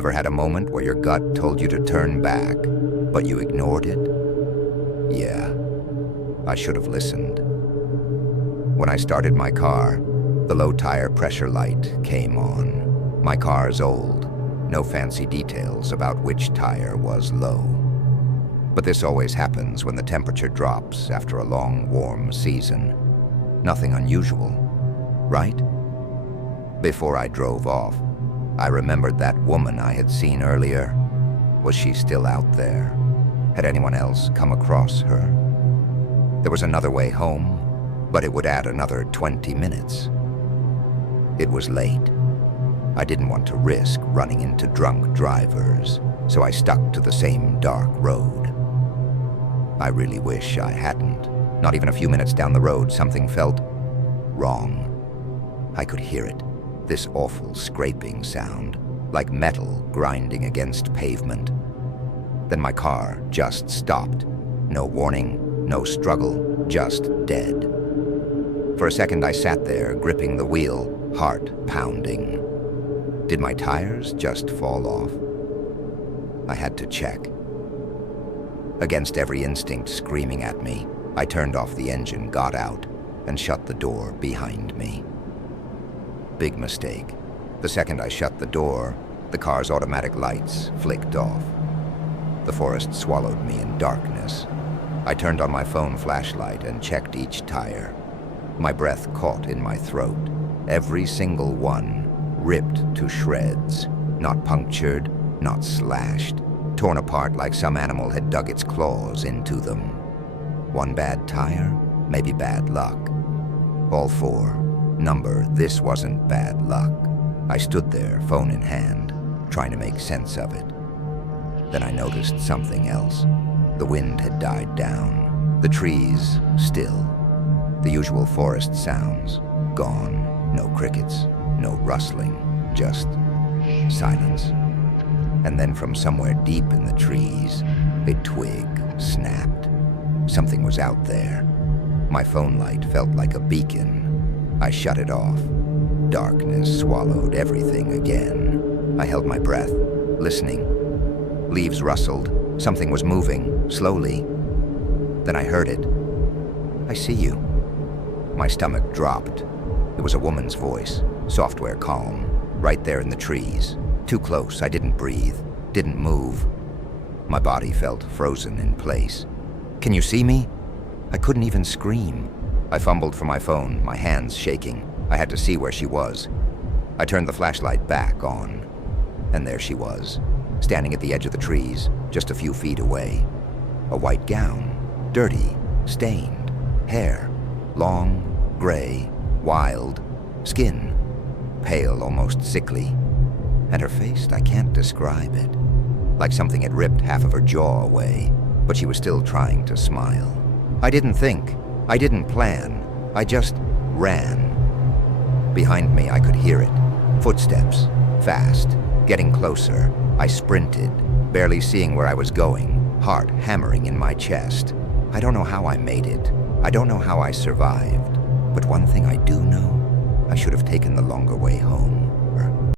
Ever had a moment where your gut told you to turn back, but you ignored it? Yeah, I should have listened. When I started my car, the low tire pressure light came on. My car's old, no fancy details about which tire was low. But this always happens when the temperature drops after a long, warm season. Nothing unusual, right? Before I drove off, I remembered that woman I had seen earlier. Was she still out there? Had anyone else come across her? There was another way home, but it would add another 20 minutes. It was late. I didn't want to risk running into drunk drivers, so I stuck to the same dark road. I really wish I hadn't. Not even a few minutes down the road, something felt wrong. I could hear it, this awful scraping sound, like metal grinding against pavement. Then my car just stopped. No warning, no struggle, just dead. For a second I sat there, gripping the wheel, heart pounding. Did my tires just fall off? I had to check. Against every instinct screaming at me, I turned off the engine, got out, and shut the door behind me. Big mistake. The second I shut the door, the car's automatic lights flicked off. The forest swallowed me in darkness. I turned on my phone flashlight and checked each tire. My breath caught in my throat. Every single one ripped to shreds, not punctured, not slashed, torn apart like some animal had dug its claws into them. One bad tire, maybe bad luck. All four. Number, this wasn't bad luck. I stood there, phone in hand, trying to make sense of it. Then I noticed something else. The wind had died down. The trees, still. The usual forest sounds, gone. No crickets, no rustling, just silence. And then from somewhere deep in the trees, a twig snapped. Something was out there. My phone light felt like a beacon. I shut it off. Darkness swallowed everything again. I held my breath, listening. Leaves rustled. Something was moving, slowly. Then I heard it. I see you. My stomach dropped. It was a woman's voice, software calm, right there in the trees. Too close, I didn't breathe, didn't move. My body felt frozen in place. Can you see me? I couldn't even scream. I fumbled for my phone, my hands shaking. I had to see where she was. I turned the flashlight back on, and there she was, standing at the edge of the trees, just a few feet away. A white gown, dirty, stained, hair, long, gray, wild, skin, pale, almost sickly. And her face, I can't describe it. Like something had ripped half of her jaw away, but she was still trying to smile. I didn't think. I didn't plan. I just ran. Behind me, I could hear it. Footsteps, fast, getting closer. I sprinted, barely seeing where I was going, heart hammering in my chest. I don't know how I made it. I don't know how I survived. But one thing I do know, I should have taken the longer way home.